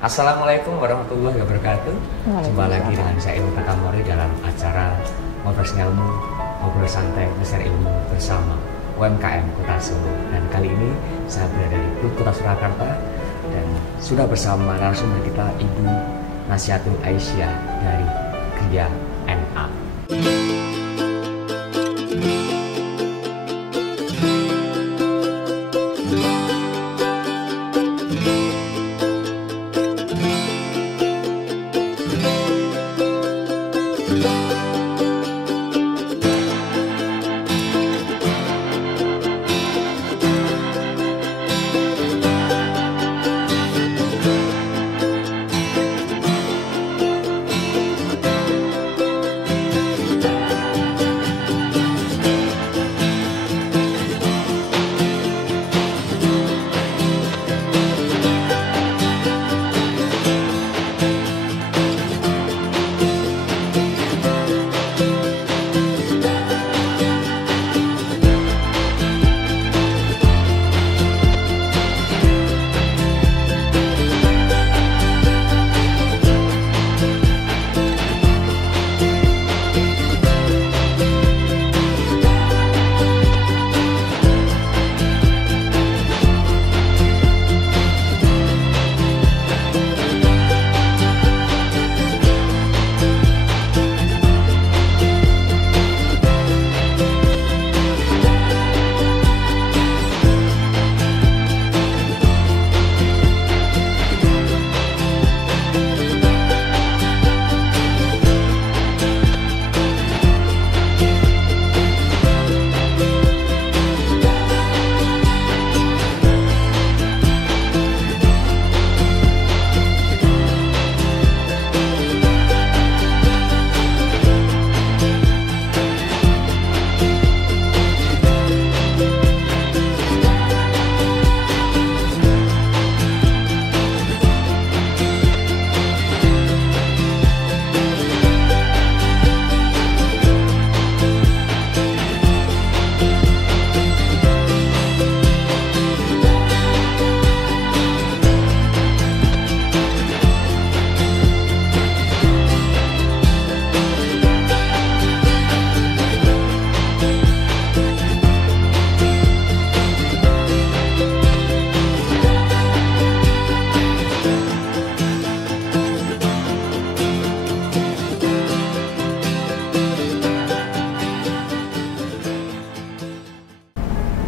Assalamualaikum warahmatullahi wabarakatuh. Jumpa lagi dengan saya Ilmu Takamori dalam acara Ngobrol Ilmu, Ngobrol Santai Besar Ilmu bersama UMKM Kota Solo. Dan kali ini saya berada di Kota Surakarta dan sudah bersama narasumber kita Ibu Nasihatul Aisyah dari Gria NA.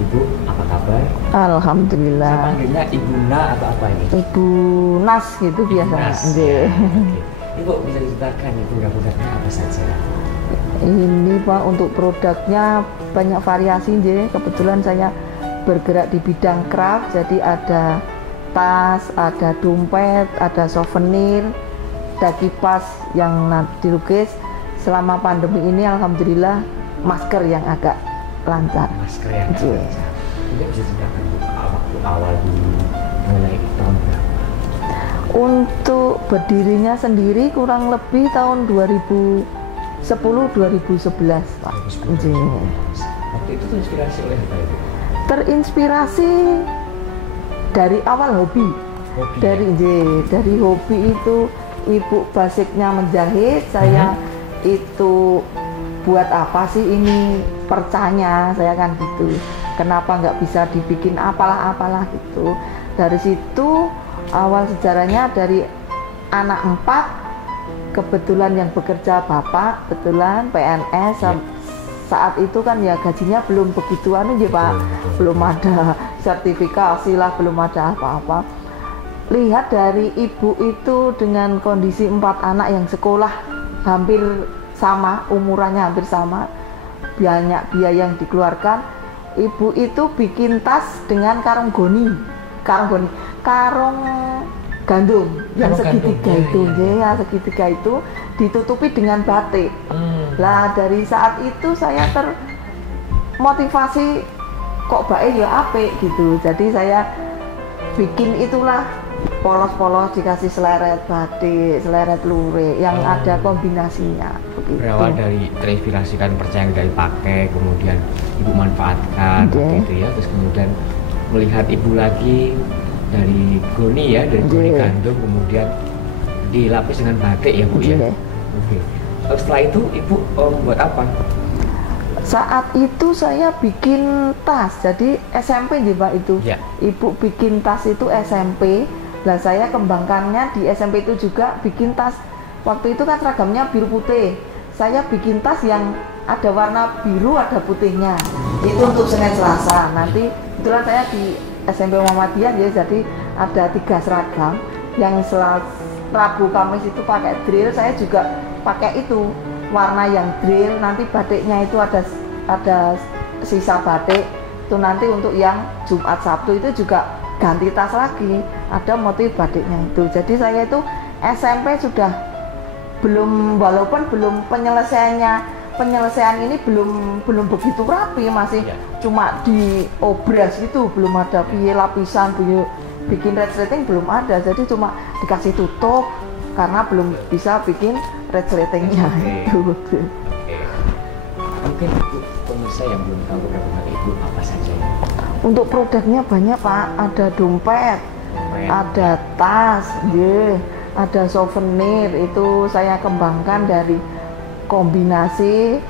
Ibu, apa kabar? Alhamdulillah. Saya panggilnya Ibu Na atau apa ini? Ibu Nas gitu biasanya. Nas, ya. Ibu bisa diceritakan produk-produknya apa saja? Ini Pak, untuk produknya banyak variasi nggih. Kebetulan saya bergerak di bidang craft, jadi ada tas, ada dompet, ada souvenir, ada kipas yang dilukis. Selama pandemi ini alhamdulillah masker yang agak lancar. Masker yang lancar. Tidak bisa ceritakan waktu awal mulai tahun berapa? Untuk berdirinya sendiri kurang lebih tahun 2010-2011 Pak. Waktu itu terinspirasi oleh apa itu? Terinspirasi dari awal hobi. Dari hobi itu ibu basicnya menjahit, saya itu buat apa sih ini percanya, saya kan gitu. Kenapa nggak bisa dibikin apalah gitu. Dari situ awal sejarahnya dari anak 4, kebetulan yang bekerja bapak, kebetulan PNS, saat itu kan ya gajinya belum begitu ya Pak, belum ada sertifikasi lah, belum ada apa-apa. Lihat dari ibu itu dengan kondisi 4 anak yang sekolah hampir sama, umurannya hampir sama, banyak biaya yang dikeluarkan. Ibu itu bikin tas dengan karung gandum yang segitiga itu, ya segitiga itu ditutupi dengan batik. Lah dari saat itu saya termotivasi, kok baik ya apik gitu. Jadi saya bikin itulah polos-polos dikasih seleret batik, seleret lurik yang ada kombinasinya begitu. Berawal dari terinspirasikan percaya yang dari pakai, kemudian ibu manfaatkan begitu ya, terus kemudian melihat ibu lagi dari goni ya, dari goni gandum kemudian dilapis dengan batik ya Bu ya. Oke. Setelah itu Ibu membuat apa? Saat itu saya bikin tas, jadi SMP nih Pak itu. Ya. Ibu bikin tas itu SMP. Lah saya kembangkannya di SMP itu juga bikin tas. Waktu itu kan seragamnya biru putih. Saya bikin tas yang ada warna biru, ada putihnya. Itu untuk Senin Selasa. Nanti itulah saya di SMP Muhammadiyah ya, jadi ada 3 seragam. Yang Rabu Kamis itu pakai drill, saya juga pakai itu warna yang drill. Nanti batiknya itu ada sisa batik. Itu nanti untuk yang Jumat Sabtu itu juga ganti tas lagi, ada motif batiknya itu. Jadi saya itu SMP sudah walaupun belum penyelesaian ini belum begitu rapi, masih cuma diobras gitu, belum ada lapisan, bikin resleting belum ada, jadi cuma dikasih tutup karena belum bisa bikin resletingnya itu. Mungkin pemirsa yang belum tahu produk Ibu apa saja? Untuk produknya banyak Pak, ada dompet, ada tas, ada souvenir. Itu saya kembangkan dari kombinasi.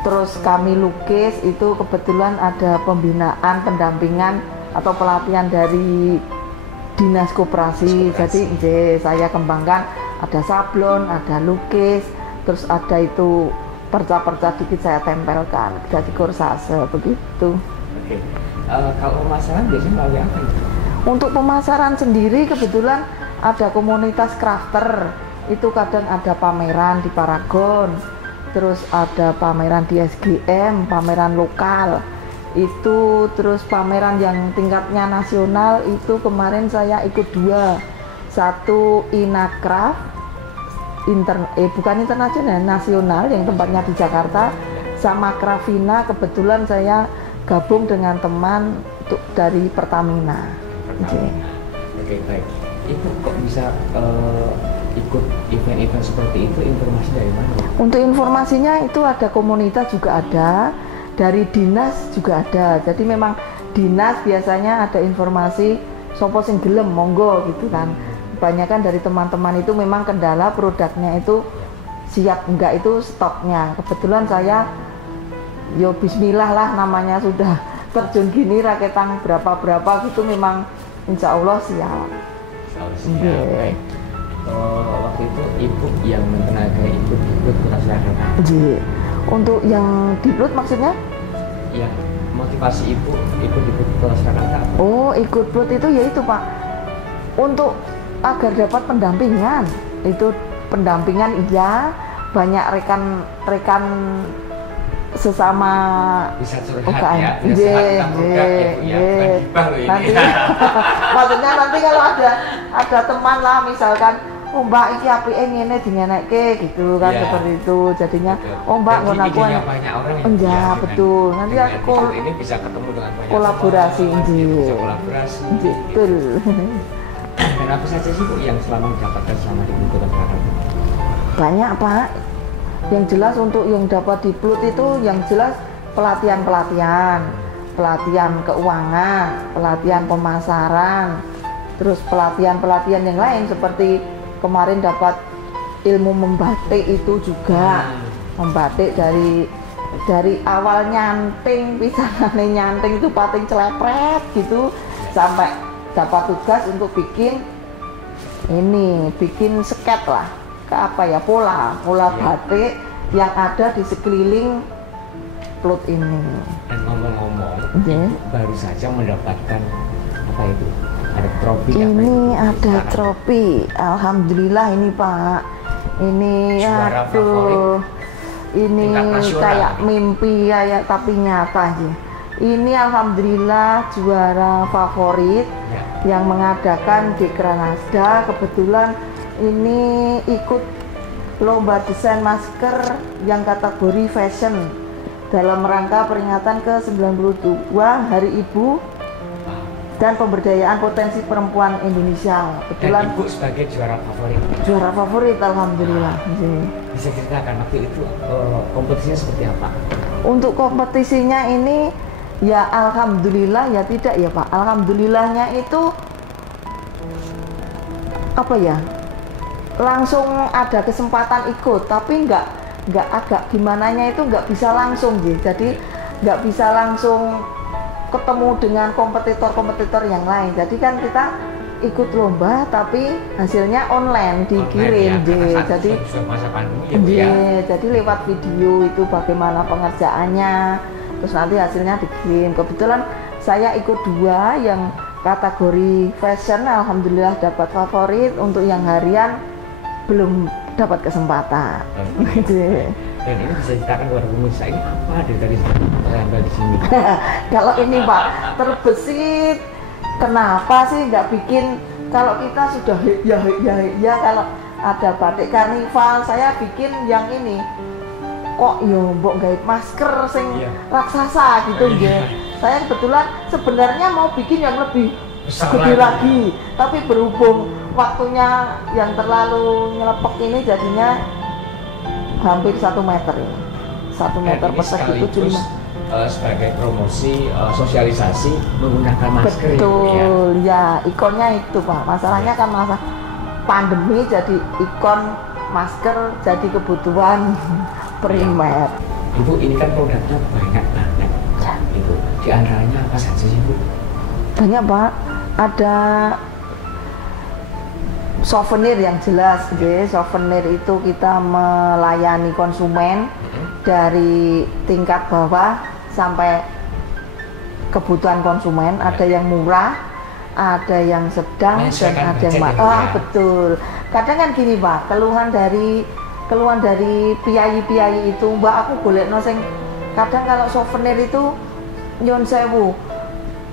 Terus kami lukis, itu kebetulan ada pembinaan, pendampingan atau pelatihan dari Dinas Koperasi. Jadi saya kembangkan, ada sablon, ada lukis, terus ada itu perca-perca dikit saya tempelkan jadi korsase begitu. Oke. Kalau pemasaran biasanya melalui apa itu? Untuk pemasaran sendiri kebetulan ada komunitas crafter, itu kadang ada pameran di Paragon, terus ada pameran di SGM, pameran lokal itu, terus pameran yang tingkatnya nasional itu kemarin saya ikut 2, satu Inacraft bukan internasional, nasional yang tempatnya di Jakarta, sama Cravina. Kebetulan saya gabung dengan teman dari Pertamina. Oke, baik. Ibu kok bisa ikut event-event seperti itu, informasi dari mana? Untuk informasinya itu ada komunitas juga ada, dari dinas juga ada. Jadi memang dinas biasanya ada informasi sopo sing gelem monggo gitu kan. Kebanyakan dari teman-teman itu memang kendala produknya itu siap enggak itu stoknya. Kebetulan saya yo bismillah lah, namanya sudah terjun gini raketan berapa gitu, memang insya Allah siap. Baik. Waktu itu Ibu yang mentenaga ikut kelas Jakarta. Untuk yang diplut maksudnya? Ya, motivasi Ibu ikut kelas Jakarta. Oh, ikut plut itu ya itu Pak, untuk agar dapat pendampingan. Itu pendampingan iya, banyak rekan sesama bisa curhat UKM. Nanti maksudnya nanti kalau ada teman lah misalkan, oh Mbak iki apike ngene dingenekke gitu kan, seperti itu jadinya. Oh Mbak ngono aku banyak orang yang betul. Nanti aku ini bisa ketemu dengan banyak kolaborasi bisa kolaborasi. Betul. Dan apa saja sih Bu yang selama didapatkan selama di Plut Banyak Pak. Yang jelas untuk yang dapat di Plut itu yang jelas pelatihan keuangan, pelatihan pemasaran, terus pelatihan yang lain seperti kemarin dapat ilmu membatik itu juga. Membatik dari awal nyanting, pisanane nyanting itu pating celepret gitu, sampai dapat tugas untuk bikin sket lah, pola batik yang ada di sekeliling Plut ini. Dan ngomong-ngomong, baru saja mendapatkan apa itu? Ada trofi. Ini ada trofi, alhamdulillah ini Pak. Ini ini kayak mimpi kayak tapi nyata aja. Ini alhamdulillah juara favorit yang mengadakan Dekranasda. Kebetulan ini ikut lomba desain masker yang kategori fashion dalam rangka peringatan ke-92 Hari Ibu dan pemberdayaan potensi perempuan Indonesia. Kebetulan dan Ibu sebagai juara favorit. Juara favorit alhamdulillah. Bisa ceritakan waktu itu kompetisinya seperti apa? Untuk kompetisinya ini ya alhamdulillah ya tidak ya Pak. Alhamdulillahnya itu apa ya, langsung ada kesempatan ikut, tapi nggak agak gimananya itu nggak bisa langsung gitu. Jadi nggak bisa langsung ketemu dengan kompetitor yang lain. Jadi kan kita ikut lomba tapi hasilnya online dikirim ya, jadi masa pandemi ya. Jadi lewat video itu bagaimana pengerjaannya, terus nanti hasilnya dikirim. Kebetulan saya ikut 2 yang kategori fashion, alhamdulillah dapat favorit. Untuk yang harian belum dapat kesempatan. Dan ini bisa ceritakan kepada pemirsa ini apa dari tadi sampai di sini? Kalau ini Pak terbesit, kenapa sih nggak bikin, kalau kita sudah ya kalau ada batik karnival saya bikin yang ini kok yo mbok gawe masker sing raksasa gitu ya. Saya kebetulan sebenarnya mau bikin yang lebih gede lagi, tapi berhubung waktunya yang terlalu nyelepek ini jadinya hampir 1 meter ini. 1 meter persegi 75. Sebagai promosi sosialisasi menggunakan masker. Betul ya, ikonnya itu Pak. Masalahnya kan masa pandemi jadi ikon masker jadi kebutuhan primer. Ibu ini kan produknya banyak banget. Ibu, di antaranya apa saja sih Bu? Banyak Pak. Ada souvenir yang jelas, souvenir itu kita melayani konsumen dari tingkat bawah sampai kebutuhan konsumen. Ada yang murah, ada yang sedang, dan ada yang mahal. Betul. Kadang kan gini Pak, keluhan dari piyayi itu, Mbak aku golekno sing kadang kalau souvenir itu nyun sewu.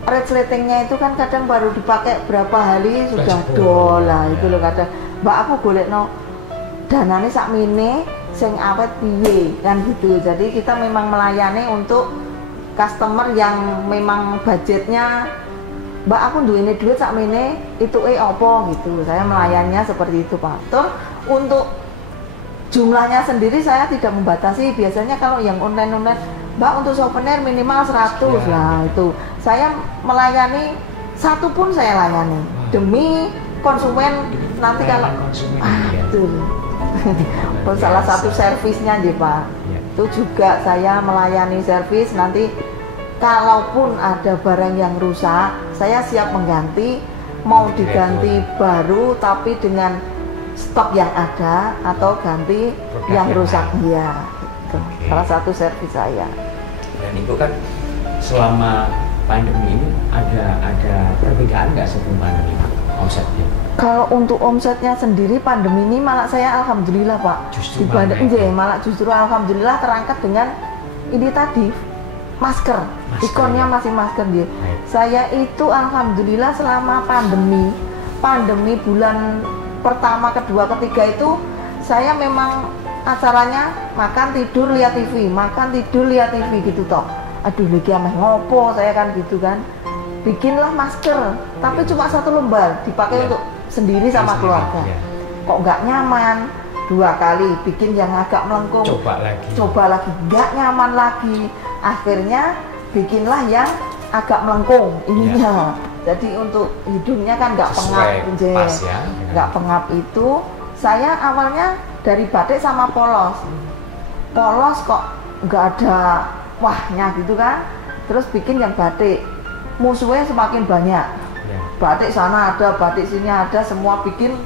Resletingnya itu kan kadang baru dipakai berapa hari sudah dol lah itu loh. Kadang Mbak aku golekno danane sakmene sing awet piye kan gitu. Jadi kita memang melayani untuk customer yang memang budgetnya Mbak aku duwene duit sakmene itu opo gitu. Saya melayaninya seperti itu Pak. Terus untuk jumlahnya sendiri saya tidak membatasi. Biasanya kalau yang online Mbak untuk souvenir minimal 100 lah itu. Saya melayani 1 pun saya layani demi konsumen nanti kalau betul. Salah satu servisnya nih Pak. Itu juga saya melayani servis, nanti kalaupun ada barang yang rusak saya siap mengganti, mau diganti baru tapi dengan stok yang ada atau ganti yang rusak ya. Salah satu servis saya. Dan itu kan selama pandemi ini ada perbedaan nggak sebelum pandemi omsetnya? Kalau untuk omsetnya sendiri pandemi ini malah saya alhamdulillah Pak. Malah justru alhamdulillah terangkat dengan ini tadi masker. Ikonnya masih masker dia. Saya itu alhamdulillah selama pandemi bulan pertama, kedua, ketiga itu saya memang acaranya makan tidur lihat TV gitu toh. Aduh lagi ameh ngopo saya kan gitu kan, bikinlah masker tapi cuma 1 lembar dipakai untuk sendiri sama keluarga. Kok nggak nyaman, 2 kali bikin yang agak melengkung, coba lagi nggak nyaman lagi, akhirnya bikinlah yang agak melengkung ininya. Jadi untuk hidungnya kan nggak pengap, nggak pengap itu. Saya awalnya dari batik sama polos kok nggak ada wahnya gitu kan, terus bikin yang batik, musuhnya semakin banyak. Batik sana ada, batik sini ada, semua bikin.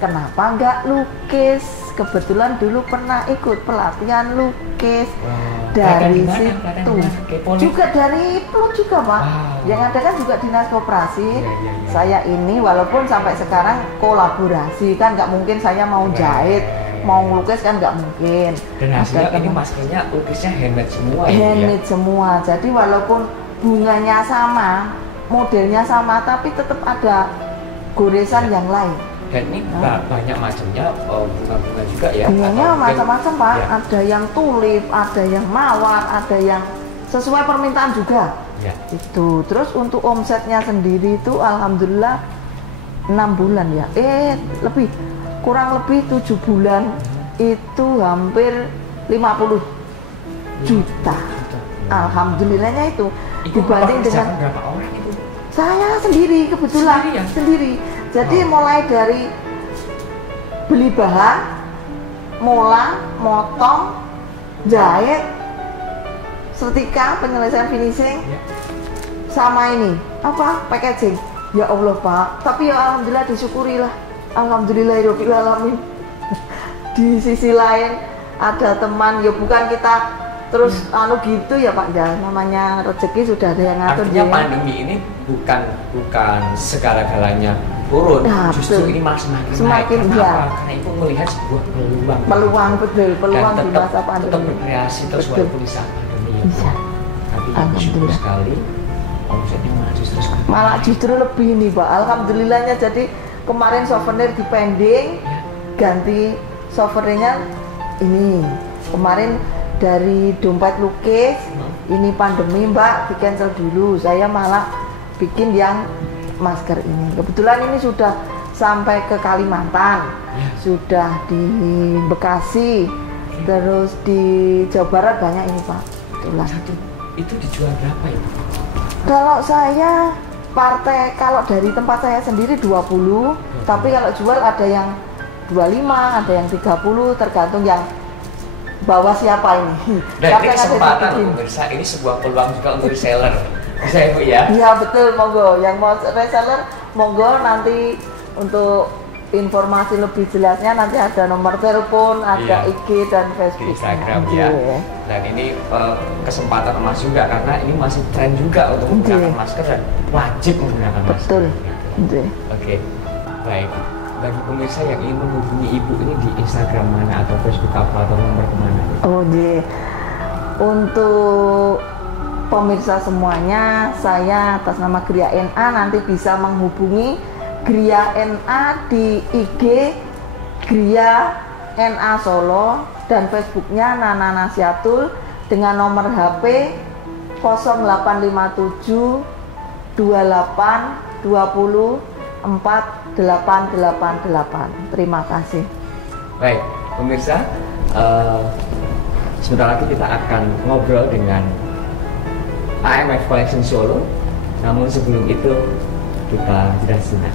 Kenapa nggak lukis? Kebetulan dulu pernah ikut pelatihan lukis dari situ, juga dari Pluk juga Pak. Yang ada kan juga dinas koperasi. Saya ini walaupun sampai sekarang kolaborasi kan nggak mungkin saya mau jahit, mau lukis kan nggak mungkin. Dan hasilnya ini maskernya lukisnya handmade semua. Handmade semua. Jadi walaupun bunganya sama, modelnya sama, tapi tetap ada goresan yang lain. Dan ini banyak macamnya, bunga-bunga juga ya? Bunganya macam-macam Pak. Ada yang tulip, ada yang mawar, ada yang sesuai permintaan juga. Itu. Terus untuk omsetnya sendiri itu alhamdulillah 6 bulan ya. Kurang lebih 7 bulan itu hampir 50 juta. Alhamdulillahnya itu dibanding dengan berapa orang itu? Saya sendiri kebetulan. Sendiri ya? Sendiri. Jadi mulai dari beli bahan, mola, motong, jahit, setrika, penyelesaian finishing, Ya. sama ini apa packaging. Ya Allah Pak, tapi ya alhamdulillah disyukurilah, alhamdulillahirabbil alamin. Di sisi lain ada teman, ya bukan kita terus anu gitu ya Pak, ya namanya rezeki sudah ada yang ngatur. Artinya ya. pandemi ini bukan segala-galanya turun, Nah, justru betul. ini malah semakin Semakin, naik. Karena ya. apa? Karena itu melihat sebuah peluang. Peluang, betul, peluang Dan di tetap, masa pandemi. tetap berkreasi terus Betul. walaupun di saat pandemi ya. Iya. Tapi yang bersyukur Alhamdulillah. sekali omsetnya malah justru semakin Malah naik. justru lebih nih Pak, alhamdulillahnya. Jadi kemarin souvenir di pending, Ya. ganti souvenirnya ini. Kemarin dari dompet lukis, ini pandemi Mbak, di cancel dulu. Saya malah bikin yang masker ini. Kebetulan ini sudah sampai ke Kalimantan, Ya. sudah di Bekasi, terus di Jawa Barat banyak ini Pak. Kebetulan. Satu itu dijual berapa itu? Kalau saya partai, kalau dari tempat saya sendiri 20, tapi kalau jual ada yang 25, ada yang 30, tergantung yang bawa siapa ini. Dan Siapa ini yang ada kesempatan di pemirsa, ini sebuah peluang juga untuk reseller. Bisa ya Bu ya? Iya betul, monggo. Yang mau reseller, monggo nanti untuk informasi lebih jelasnya nanti ada nomor telepon, ada Iya. IG dan Di Facebook. Instagram ya. Dan ini kesempatan emas juga karena ini masih tren juga untuk menggunakan masker dan wajib menggunakan masker. Betul. Gitu. Oke, baik. Bagi pemirsa yang ingin menghubungi Ibu ini di Instagram mana atau Facebook apa atau nomor kemana? Oh iya. Untuk pemirsa semuanya, saya atas nama Gria NA nanti bisa menghubungi Gria NA di IG Gria NA Solo dan Facebooknya Nana Nasyatul dengan nomor HP 0857 28 20 4888. Terima kasih. Baik, pemirsa, sebentar lagi kita akan ngobrol dengan AMF Collection Solo. Namun sebelum itu kita jeda sejenak.